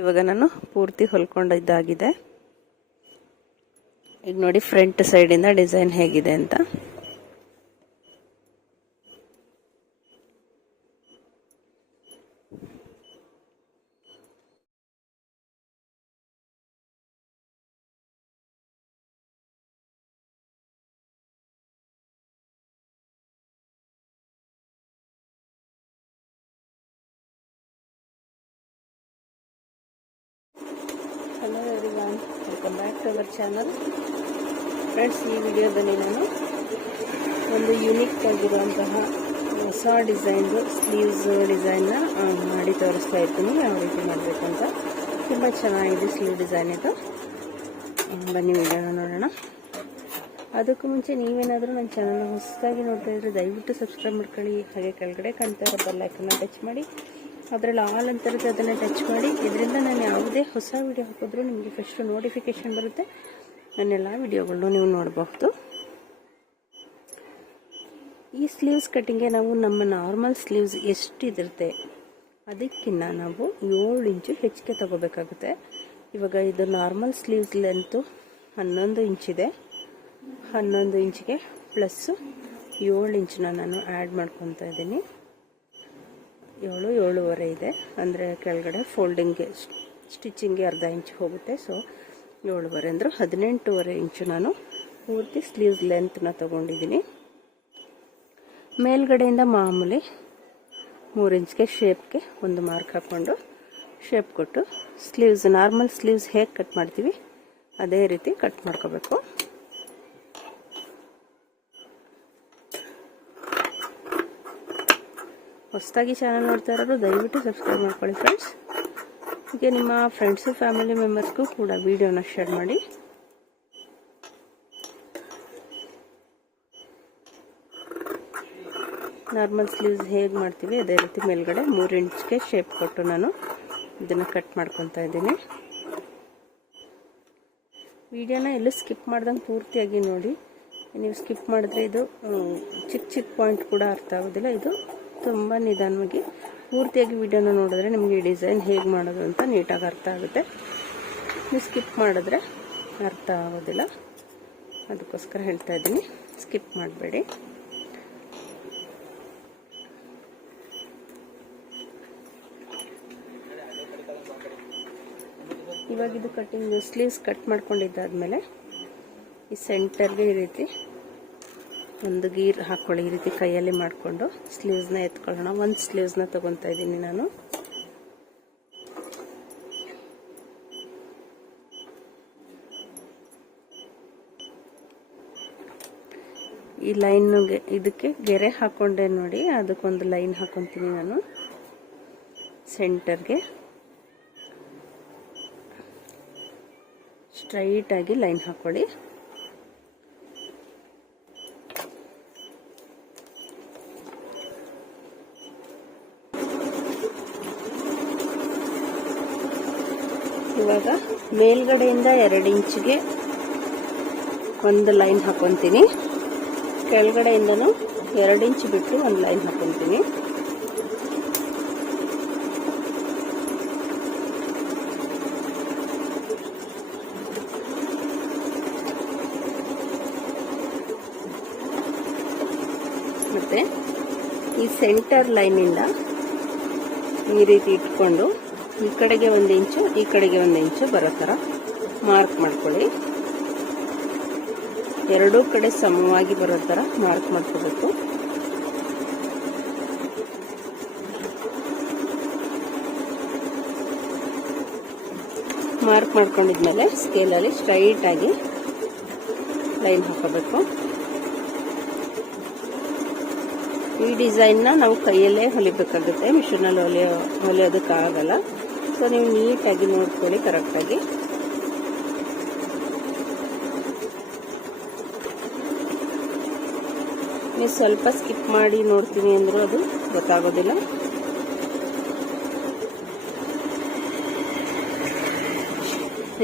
ಇವಾಗ ನಾನು ಪೂರ್ತಿ ಹೊಲ್ಕೊಂಡಿದ್ದಾಗಿದೆ. ಈಗ ನೋಡಿ ಫ್ರಂಟ್ ಸೈಡಿಂದ ಡಿಸೈನ್ ಹೇಗಿದೆ ಅಂತ. Hello everyone, welcome back to our channel. Friends, ಈ ವಿಡಿಯೋದಲ್ಲಿ ನಾನು ಒಂದು ಯುನಿಕ್ ಆಗಿರುವಂತಹ ಹೊಸ ಡಿಸೈನ್ದು ಸ್ಲೀವ್ಸ್ ಡಿಸೈನ್ನ ಮಾಡಿ ತೋರಿಸ್ತಾ ಇರ್ತೀನಿ ಯಾವ ರೀತಿ ಮಾಡಬೇಕು ಅಂತ. ತುಂಬ ಚೆನ್ನಾಗಿದೆ ಸ್ಲೀವ್ ಡಿಸೈನ್ ಇದು. ಬನ್ನಿ ವಿಡಿಯೋನ ನೋಡೋಣ. ಅದಕ್ಕೂ ಮುಂಚೆ ನೀವೇನಾದರೂ ನನ್ನ ಚಾನಲ್ನ ಹೊಸದಾಗಿ ನೋಡ್ತಾ ಇದ್ರೆ ದಯವಿಟ್ಟು ಸಬ್ಸ್ಕ್ರೈಬ್ ಮಾಡ್ಕೊಳ್ಳಿ. ಹಾಗೆ ಕೆಳಗಡೆ ಕಾಣ್ತಾ ಇರೋ ಬೆಲ್ ಐಕನ್ನ ಟಚ್ ಮಾಡಿ, ಅದರಲ್ಲಿ ಆಲ್ ಅಂತ ಇರುತ್ತೆ, ಅದನ್ನು ಟಚ್ ಮಾಡಿ. ಇದರಿಂದ ನಾನು ಯಾವುದೇ ಹೊಸ ವಿಡಿಯೋ ಹಾಕಿದ್ರೂ ನಿಮಗೆ ಫಸ್ಟು ನೋಟಿಫಿಕೇಷನ್ ಬರುತ್ತೆ. ನನ್ನೆಲ್ಲ ವಿಡಿಯೋಗಳನ್ನೂ ನೀವು ನೋಡಬಹುದು. ಈ ಸ್ಲೀವ್ಸ್ ಕಟ್ಟಿಂಗ್ಗೆ ನಾವು ನಮ್ಮ ನಾರ್ಮಲ್ ಸ್ಲೀವ್ಸ್ ಎಷ್ಟಿದಿರುತ್ತೆ ಅದಕ್ಕಿಂತ ನಾವು 7 ಇಂಚು ಹೆಚ್ಚಿಗೆ ತಗೋಬೇಕಾಗುತ್ತೆ. ಇವಾಗ ಇದು ನಾರ್ಮಲ್ ಸ್ಲೀವ್ಸ್ ಲೆಂತು 11 ಇಂಚಿದೆ. 11 ಇಂಚಿಗೆ ಪ್ಲಸ್ಸು 7 ಇಂಚನ್ನ ನಾನು ಆ್ಯಡ್ ಮಾಡ್ಕೊತಾ ಇದ್ದೀನಿ. 7.5 ಇದೆ. ಅಂದರೆ ಕೆಳಗಡೆ ಫೋಲ್ಡಿಂಗ್ಗೆ ಸ್ಟಿಚಿಂಗ್ಗೆ ಅರ್ಧ ಇಂಚು ಹೋಗುತ್ತೆ. ಸೊ 7.5 ಅಂದರೆ 18.5 ಇಂಚು ನಾನು ಪೂರ್ತಿ ಸ್ಲೀವ್ಸ್ ಲೆಂತ್ನ ತೊಗೊಂಡಿದ್ದೀನಿ. ಮೇಲ್ಗಡೆಯಿಂದ ಮಾಮೂಲಿ 3 ಇಂಚ್ಗೆ ಶೇಪ್ಗೆ ಒಂದು ಮಾರ್ಕ್ ಹಾಕ್ಕೊಂಡು ಶೇಪ್ ಕೊಟ್ಟು ಸ್ಲೀವ್ಸ್ ನಾರ್ಮಲ್ ಸ್ಲೀವ್ಸ್ ಹೇಗೆ ಕಟ್ ಮಾಡ್ತೀವಿ ಅದೇ ರೀತಿ ಕಟ್ ಮಾಡ್ಕೋಬೇಕು. ಹೊಸದಾಗಿ ಚಾನಲ್ ನೋಡ್ತಾ ಇರೋರು ದಯವಿಟ್ಟು ಸಬ್ಸ್ಕ್ರೈಬ್ ಮಾಡ್ಕೊಳ್ಳಿ ಫ್ರೆಂಡ್ಸ್. ಹೀಗೆ ನಿಮ್ಮ ಫ್ರೆಂಡ್ಸು ಫ್ಯಾಮಿಲಿ ಮೆಂಬರ್ಸ್ಗೂ ಕೂಡ ವಿಡಿಯೋನ ಶೇರ್ ಮಾಡಿ. ನಾರ್ಮಲ್ ಸ್ಲೀವ್ಸ್ ಹೇಗೆ ಮಾಡ್ತೀವಿ ಅದೇ ರೀತಿ ಮೇಲ್ಗಡೆ 3 ಇಂಚ್ಗೆ ಶೇಪ್ ಕೊಟ್ಟು ನಾನು ಇದನ್ನು ಕಟ್ ಮಾಡ್ಕೊತಾ ಇದ್ದೀನಿ. ವಿಡಿಯೋನ ಎಲ್ಲೂ ಸ್ಕಿಪ್ ಮಾಡ್ದಂಗೆ ಪೂರ್ತಿಯಾಗಿ ನೋಡಿ. ನೀವು ಸ್ಕಿಪ್ ಮಾಡಿದ್ರೆ ಇದು ಚಿಕ್ಕ ಚಿಕ್ಕ ಪಾಯಿಂಟ್ ಕೂಡ ಅರ್ಥ ಆಗೋದಿಲ್ಲ. ಇದು ತುಂಬ ನಿಧಾನವಾಗಿ ಪೂರ್ತಿಯಾಗಿ ವಿಡಿಯೋನ ನೋಡಿದ್ರೆ ನಿಮಗೆ ಈ ಡಿಸೈನ್ ಹೇಗೆ ಮಾಡೋದು ಅಂತ ನೀಟಾಗಿ ಅರ್ಥ ಆಗುತ್ತೆ. ನೀವು ಸ್ಕಿಪ್ ಮಾಡಿದ್ರೆ ಅರ್ಥ ಆಗೋದಿಲ್ಲ. ಅದಕ್ಕೋಸ್ಕರ ಹೇಳ್ತಾ ಇದ್ದೀನಿ, ಸ್ಕಿಪ್ ಮಾಡಬೇಡಿ. ಇವಾಗ ಇದು ಕಟ್ಟಿಂಗ್ ಸ್ಲೀವ್ಸ್ ಕಟ್ ಮಾಡ್ಕೊಂಡಿದ್ದಾದ್ಮೇಲೆ ಈ ಸೆಂಟರ್ಗೆ ಈ ರೀತಿ ಒಂದು ಗೀರ್ ಹಾಕ್ಕೊಳ್ಳಿ. ಈ ರೀತಿ ಕೈಯಲ್ಲಿ ಮಾಡಿಕೊಂಡು ಸ್ಲೀವ್ಸ್ನ ಎತ್ಕೊಳ್ಳೋಣ. ಒಂದು ಸ್ಲೀವ್ಸ್ನ ತಗೊತಾ ಇದ್ದೀನಿ ನಾನು. ಈ ಲೈನ್ಗೆ ಇದಕ್ಕೆ ಗೆರೆ ಹಾಕ್ಕೊಂಡೆ ನೋಡಿ, ಅದಕ್ಕೊಂದು ಲೈನ್ ಹಾಕ್ಕೊತೀನಿ ನಾನು. ಸೆಂಟರ್ಗೆ ಸ್ಟ್ರೈಟಾಗಿ ಲೈನ್ ಹಾಕ್ಕೊಳ್ಳಿ. ಇವಾಗ ಮೇಲ್ಗಡೆಯಿಂದ 2 ಇಂಚಿಗೆ ಒಂದು ಲೈನ್ ಹಾಕೊತೀನಿ. ಕೆಳಗಡೆಯಿಂದನೂ 2 ಇಂಚ್ ಬಿಟ್ಟು ಒಂದು ಲೈನ್ ಹಾಕೊತೀನಿ. ಮತ್ತೆ ಈ ಸೆಂಟರ್ ಲೈನಿಂದ ಈ ರೀತಿ ಇಟ್ಕೊಂಡು ಈ ಕಡೆಗೆ 1 ಇಂಚು ಈ ಕಡೆಗೆ 1 ಇಂಚು ಬರೋ ಥರ ಮಾರ್ಕ್ ಮಾಡ್ಕೊಳ್ಳಿ. ಎರಡೂ ಕಡೆ ಸಮವಾಗಿ ಬರೋ ಥರ ಮಾರ್ಕ್ ಮಾಡ್ಕೋಬೇಕು. ಮಾರ್ಕ್ ಮಾಡ್ಕೊಂಡಿದ್ಮೇಲೆ ಸ್ಕೇಲಲ್ಲಿ ಸ್ಟ್ರೈಟಾಗಿ ಲೈನ್ ಹಾಕೋಬೇಕು. ಈ ಡಿಸೈನ್ನ ನಾವು ಕೈಯಲ್ಲೇ ಹೊಲಿಬೇಕಾಗುತ್ತೆ, ಮಿಷಿನಲ್ಲಿ ಹೊಲಿಯೋದಕ್ಕಾಗಲ್ಲ. ಸೊ ನೀವು ನೀಟಾಗಿ ನೋಡ್ಕೊಳ್ಳಿ ಕರೆಕ್ಟಾಗಿ. ನೀವು ಸ್ವಲ್ಪ ಸ್ಕಿಪ್ ಮಾಡಿ ನೋಡ್ತೀನಿ ಅಂದರೂ ಅದು ಗೊತ್ತಾಗೋದಿಲ್ಲ.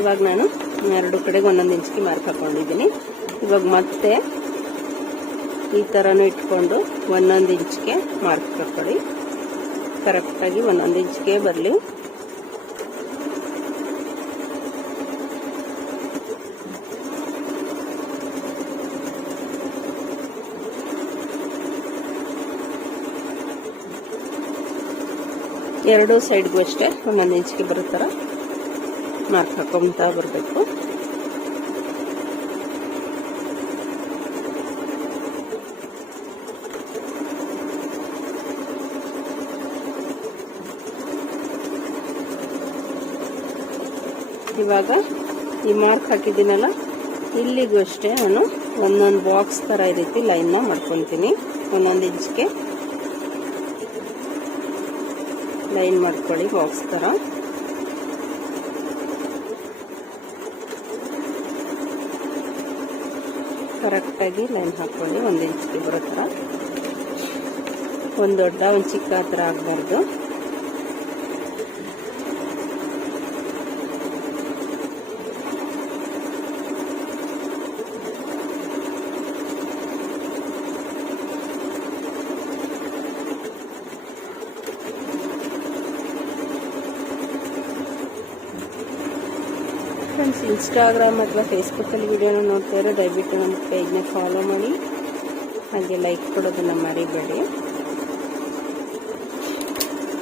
ಇವಾಗ ನಾನು 2 ಕಡೆಗೆ 1 ಇಂಚಿಗೆ ಮಾರ್ಕ್ ಹಾಕೊಂಡಿದ್ದೀನಿ. ಇವಾಗ ಮತ್ತೆ ಈ ಥರನೂ ಇಟ್ಕೊಂಡು 1 ಇಂಚಿಗೆ ಮಾರ್ಕ್ ಹಾಕೊಳ್ಳಿ. ಕರೆಕ್ಟಾಗಿ 1 ಇಂಚಿಗೆ ಬರಲಿ. ಎರಡೂ ಸೈಡ್ಗೂ ಅಷ್ಟೇ 1 ಇಂಚ್ಗೆ ಬರೋ ಥರ ಮಾರ್ಕ್ ಹಾಕೊತಾ ಬರಬೇಕು. ಇವಾಗ ಈ ಮಾರ್ಕ್ ಹಾಕಿದ್ದೀನಲ್ಲ, ಇಲ್ಲಿಗೂ ಅಷ್ಟೇ ನಾನು ಒಂದೊಂದು ಬಾಕ್ಸ್ ಥರ ಈ ರೀತಿ ಲೈನ್ನ ಮಾಡ್ಕೊತೀನಿ. 1 ಇಂಚ್ಗೆ ಲೈನ್ ಮಾಡ್ಕೊಳ್ಳಿ ಬಾಕ್ಸ್ ಥರ. ಕರೆಕ್ಟಾಗಿ ಲೈನ್ ಹಾಕ್ಕೊಳ್ಳಿ 1 ಇಂಚ್ಗೆ ಬರೋ ಥರ. ಒಂದು ದೊಡ್ಡ ಒಂದು ಚಿಕ್ಕ ಆ ಥರ ಆಗಬಾರ್ದು. ಫ್ರೆಂಡ್ಸ್, ಇನ್ಸ್ಟಾಗ್ರಾಮ್ ಅಥವಾ ಫೇಸ್ಬುಕ್ಕಲ್ಲಿ ವಿಡಿಯೋನ ನೋಡ್ತಾ ಇರೋ ದಯವಿಟ್ಟು ನಮ್ಮ ಪೇಜ್ನ ಫಾಲೋ ಮಾಡಿ, ಹಾಗೆ ಲೈಕ್ ಕೊಡೋದನ್ನು ಮರಿಬೇಡಿ.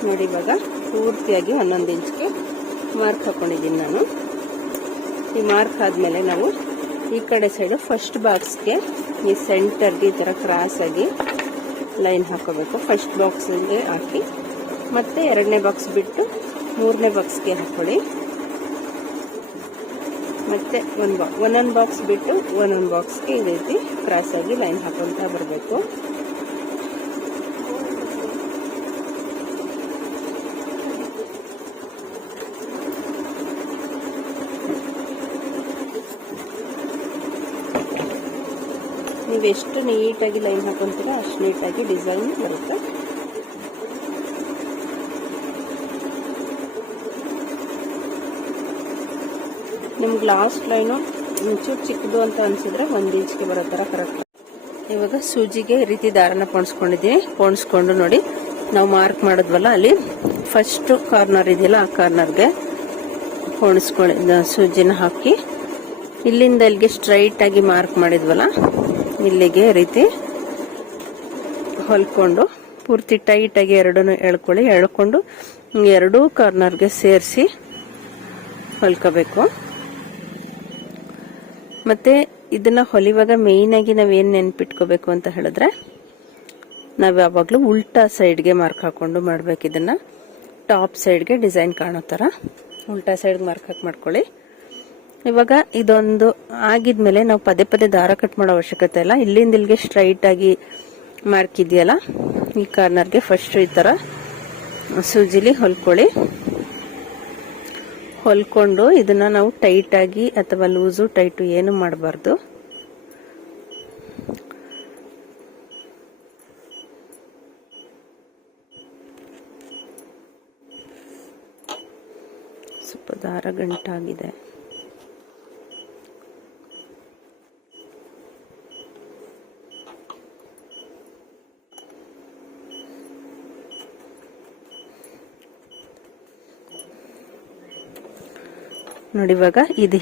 ನೋಡಿ, ಇವಾಗ ಪೂರ್ತಿಯಾಗಿ 1 ಇಂಚ್ಗೆ ಮಾರ್ಕ್ ಹಾಕೊಂಡಿದ್ದೀನಿ ನಾನು. ಈ ಮಾರ್ಕ್ ಆದಮೇಲೆ ನಾವು ಈ ಕಡೆ ಸೈಡು ಫಸ್ಟ್ ಬಾಕ್ಸ್ಗೆ ಈ ಸೆಂಟರ್ಗೆ ಈ ಥರ ಕ್ರಾಸ್ ಆಗಿ ಲೈನ್ ಹಾಕೋಬೇಕು. ಫಸ್ಟ್ ಬಾಕ್ಸ್ಗೆ ಹಾಕಿ ಮತ್ತೆ 2ನೇ ಬಾಕ್ಸ್ ಬಿಟ್ಟು 3ನೇ ಬಾಕ್ಸ್ಗೆ ಹಾಕೊಳ್ಳಿ. ಮತ್ತೆ ಒಂದೊಂದು ಬಾಕ್ಸ್ ಬಿಟ್ಟು ಒಂದೊಂದು ಬಾಕ್ಸ್ಗೆ ಈ ರೀತಿ ಕ್ರಾಸ್ ಆಗಿ ಲೈನ್ ಹಾಕೊತಾ ಬರಬೇಕು. ನೀವೆಷ್ಟು ನೀಟಾಗಿ ಲೈನ್ ಹಾಕೊಂತೀರೋ ಅಷ್ಟು ನೀಟಾಗಿ ಡಿಸೈನ್ ಬರುತ್ತೆ. ನಿಮ್ಗೆ ಲಾಸ್ಟ್ ಲೈನು ಒಂಚೂರು ಚಿಕ್ಕದು ಅಂತ ಅನ್ಸಿದ್ರೆ 1 ಇಂಚ್ಗೆ ಬರೋ ಥರ ಕರೆಕ್ಟ್. ಇವಾಗ ಸೂಜಿಗೆ ಈ ರೀತಿ ದಾರನ ಪೋಣಿಸ್ಕೊಂಡಿದ್ದೀನಿ. ಪೋಣಿಸ್ಕೊಂಡು ನೋಡಿ, ನಾವು ಮಾರ್ಕ್ ಮಾಡಿದ್ವಲ್ಲ ಅಲ್ಲಿ ಫಸ್ಟ್ ಕಾರ್ನರ್ ಇದೆಯಲ್ಲ, ಆ ಕಾರ್ನರ್ಗೆ ಪೋಣಿಸ್ಕೊಳ್ಳಿ. ಸೂಜಿನ ಹಾಕಿ ಇಲ್ಲಿಂದ ಇಲ್ಲಿಗೆ ಸ್ಟ್ರೈಟ್ ಆಗಿ ಮಾರ್ಕ್ ಮಾಡಿದ್ವಲ್ಲ, ಇಲ್ಲಿಗೆ ಈ ರೀತಿ ಹೊಲ್ಕೊಂಡು ಪೂರ್ತಿ ಟೈಟ್ ಆಗಿ ಎರಡನ್ನೂ ಎಳ್ಕೊಳ್ಳಿ. ಎಳ್ಕೊಂಡು ಎರಡೂ ಕಾರ್ನರ್ಗೆ ಸೇರಿಸಿ ಹೊಲ್ಕೋಬೇಕು. ಮತ್ತೆ ಇದನ್ನ ಹೊಲಿವಾಗ ಮೇಯ್ನ್ ಆಗಿ ನಾವೇನ್ ನೆನ್ಪಿಟ್ಕೋಬೇಕು ಅಂತ ಹೇಳಿದ್ರೆ, ನಾವ್ ಯಾವಾಗ್ಲೂ ಉಲ್ಟಾ ಸೈಡ್ಗೆ ಮಾರ್ಕ್ ಹಾಕೊಂಡು ಮಾಡ್ಬೇಕು. ಇದನ್ನ ಟಾಪ್ ಸೈಡ್ಗೆ ಡಿಸೈನ್ ಕಾಣೋ ತರ ಉಲ್ಟಾ ಸೈಡ್ ಮಾರ್ಕ್ ಹಾಕಿ ಮಾಡ್ಕೊಳ್ಳಿ. ಇವಾಗ ಇದೊಂದು ಆಗಿದ್ಮೇಲೆ ನಾವು ಪದೇ ಪದೇ ದಾರ ಕಟ್ ಮಾಡೋ ಅವಶ್ಯಕತೆ ಇಲ್ಲ. ಇಲ್ಲಿಂದ ಇಲ್ಲಿಗೆ ಸ್ಟ್ರೈಟ್ ಆಗಿ ಮಾರ್ಕ್ ಇದೆಯಲ್ಲ, ಈ ಕಾರ್ನರ್ಗೆ ಫಸ್ಟ್ ಈ ತರ ಸೂಜಿಲಿ ಹೊಲ್ಕೊಳ್ಳಿ. ಹೊಲ್ಕೊಂಡು ಇದನ್ನ ನಾವು ಟೈಟ್ ಆಗಿ ಅಥವಾ ಲೂಸು ಟೈಟು ಏನು ಮಾಡಬಾರ್ದು. ಸ್ವಲ್ಪ ದಾರ ಗಂಟಾಗಿದೆ. ನೋಡಿ, ಇವಾಗ ಇದು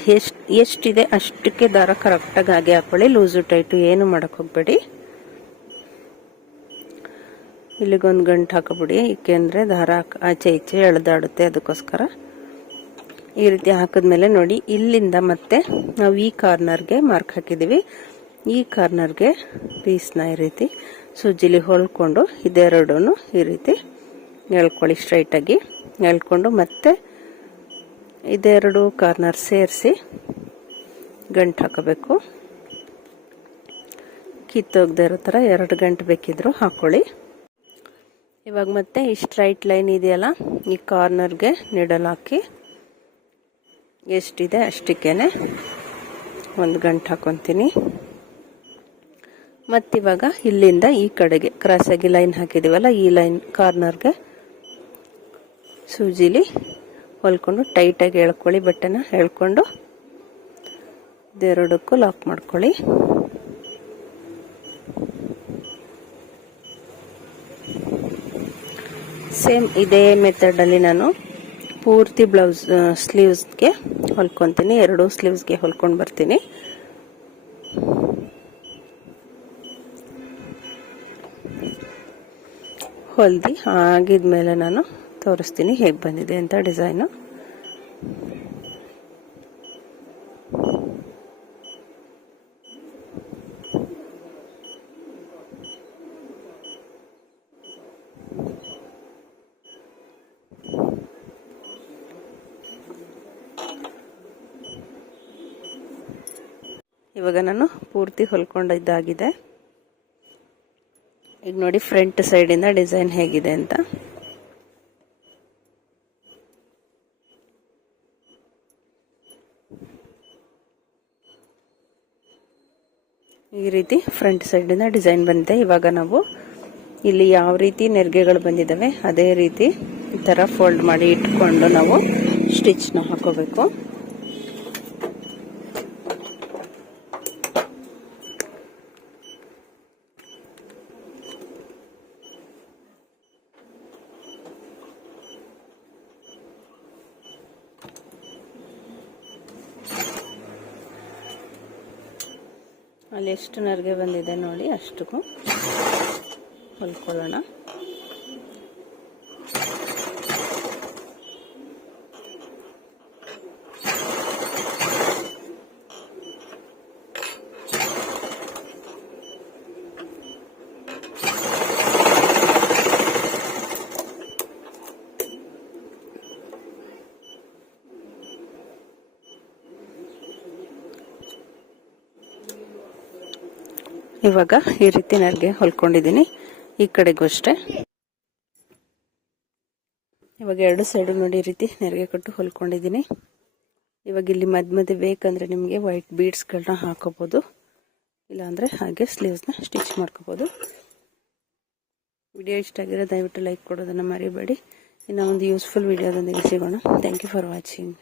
ಎಷ್ಟಿದೆ ಅಷ್ಟಕ್ಕೆ ದಾರ ಕರೆಕ್ಟಾಗಿ ಹಾಗೆ ಹಾಕೊಳ್ಳಿ. ಲೂಸು ಟೈಟು ಏನು ಮಾಡಕ್ ಹೋಗ್ಬೇಡಿ. ಇಲ್ಲಿಗೊಂದು ಗಂಟು ಹಾಕಬಿಡಿ, ಏಕೆಂದ್ರೆ ದಾರ ಆಚೆ ಈಚೆ ಎಳೆದಾಡುತ್ತೆ, ಅದಕ್ಕೋಸ್ಕರ. ಈ ರೀತಿ ಹಾಕಿದ್ಮೇಲೆ ನೋಡಿ, ಇಲ್ಲಿಂದ ಮತ್ತೆ ನಾವು ಈ ಕಾರ್ನರ್ಗೆ ಮಾರ್ಕ್ ಹಾಕಿದೀವಿ. ಈ ಕಾರ್ನರ್ಗೆ ಪೀಸ್ನ ಈ ರೀತಿ ಸೂಜಿಲಿ ಹೊಲ್ಕೊಂಡು ಇದೆರಡೂ ಈ ರೀತಿ ಎಳ್ಕೊಳ್ಳಿ. ಸ್ಟ್ರೈಟ್ ಆಗಿ ಎಳ್ಕೊಂಡು ಮತ್ತೆ ಇದೆರಡು ಕಾರ್ನರ್ ಸೇರಿಸಿ ಗಂಟು ಹಾಕಬೇಕು. ಕಿತ್ತೋಗದೆ ಇರೋ ಥರ 2 ಗಂಟು ಬೇಕಿದ್ರು ಹಾಕೊಳ್ಳಿ. ಇವಾಗ ಮತ್ತೆ ಈ ಸ್ಟ್ರೈಟ್ ಲೈನ್ ಇದೆಯಲ್ಲ, ಈ ಕಾರ್ನರ್ಗೆ ನೀಡಲ್ ಹಾಕಿ ಎಷ್ಟಿದೆ ಅಷ್ಟಕ್ಕೇನೆ 1 ಗಂಟು ಹಾಕೊತೀನಿ. ಮತ್ತಿವಾಗ ಇಲ್ಲಿಂದ ಈ ಕಡೆಗೆ ಕ್ರಾಸಾಗಿ ಲೈನ್ ಹಾಕಿದೀವಲ್ಲ, ಈ ಲೈನ್ ಕಾರ್ನರ್ಗೆ ಸೂಜಿಲಿ ಹೊಲ್ಕೊಂಡು ಟೈಟಾಗಿ ಎಳ್ಕೊಳ್ಳಿ. ಬಟ್ಟೆನ ಎಳ್ಕೊಂಡು ಇದೆರಡಕ್ಕೂ ಲಾಕ್ ಮಾಡ್ಕೊಳ್ಳಿ. ಸೇಮ್ ಇದೇ ಮೆಥಡಲ್ಲಿ ನಾನು ಪೂರ್ತಿ ಬ್ಲೌಸ್ ಸ್ಲೀವ್ಸ್ಗೆ ಹೊಲ್ಕೊತೀನಿ. 2 ಸ್ಲೀವ್ಸ್ಗೆ ಹೊಲ್ಕೊಂಡು ಬರ್ತೀನಿ. ಹೊಲ್ದಿ ಆಗಿದ್ಮೇಲೆ ನಾನು ತೋರಿಸ್ತೀನಿ ಹೇಗೆ ಬಂದಿದೆ ಅಂತ ಡಿಸೈನು. ಇವಾಗ ನಾನು ಪೂರ್ತಿ ಹೊಲ್ಕೊಂಡಿದ್ದಾಗಿದೆ. ಈಗ ನೋಡಿ ಫ್ರಂಟ್ ಸೈಡಿಂದ ಡಿಸೈನ್ ಹೇಗಿದೆ ಅಂತ. ಈ ರೀತಿ ಫ್ರಂಟ್ ಸೈಡಿಂದ ಡಿಸೈನ್ ಬಂದಿದೆ. ಇವಾಗ ನಾವು ಇಲ್ಲಿ ಯಾವ ರೀತಿ ನೆರಿಗೆಗಳು ಬಂದಿದ್ದಾವೆ ಅದೇ ರೀತಿ ಈ ಥರ ಫೋಲ್ಡ್ ಮಾಡಿ ಇಟ್ಕೊಂಡು ನಾವು ಸ್ಟಿಚ್ನ ಹಾಕೋಬೇಕು. ಅಲ್ಲಿ ಎಷ್ಟು ನೆರಿಗೆ ಬಂದಿದೆ ನೋಡಿ, ಅಷ್ಟಕ್ಕೂ ಹೊಲ್ಕೊಳ್ಳೋಣ. ಇವಾಗ ಈ ರೀತಿ ನೆರಿಗೆ ಹೊಲ್ಕೊಂಡಿದ್ದೀನಿ. ಈ ಕಡೆಗೂ ಅಷ್ಟೇ. ಇವಾಗ ಎರಡು ಸೈಡು ನೋಡಿ ಈ ರೀತಿ ನೆರಿಗೆ ಕೊಟ್ಟು ಹೊಲ್ಕೊಂಡಿದ್ದೀನಿ. ಇವಾಗ ಇಲ್ಲಿ ಮಧ್ಯೆ ಬೇಕಂದ್ರೆ ನಿಮಗೆ ವೈಟ್ ಬೀಡ್ಸ್ಗಳನ್ನ ಹಾಕೋಬಹುದು, ಇಲ್ಲಾಂದರೆ ಹಾಗೆ ಸ್ಲೀವ್ಸ್ನ ಸ್ಟಿಚ್ ಮಾಡ್ಕೋಬಹುದು. ವಿಡಿಯೋ ಇಷ್ಟ ಆಗಿರೋ ದಯವಿಟ್ಟು ಲೈಕ್ ಕೊಡೋದನ್ನು ಮರಿಬೇಡಿ. ಇನ್ನು ಒಂದು ಯೂಸ್ಫುಲ್ ವಿಡಿಯೋದೊಂದಿಗೆ ಸಿಗೋಣ. Thank you for watching.